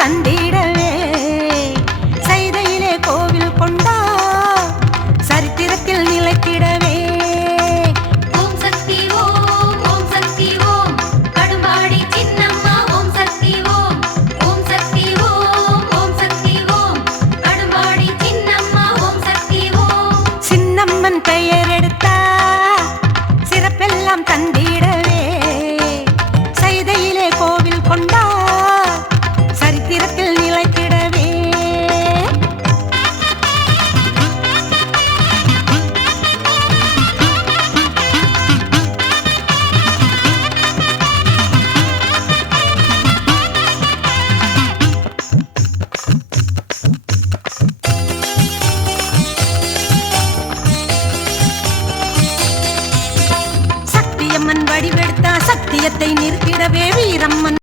தந்திடவே சைதையிலே கோவில் கொண்டா சரித்திரத்தில் நிலைத்திடவே. ஓம் சக்தி ஓம் ஓம் சக்தி ஓம் கடும்பாடி சின்னம்மா ஓம் சக்தி ஓம் ஓம் சக்தி ஓம் ஓம் சக்தி ஓம் கடும்பாடி சின்னம்மா ஓம் சக்தி ஓம். சின்னம்மன் பெயர் எடுத்தா சிறப்பெல்லாம் தந்திடவே சைதையிலே கோவில் கொண்டா சரித்திரத்தில் நிலைத்திடவே. சக்தியம்மன் வடிவெடுத்தா சத்தியத்தை நிறுத்திடவே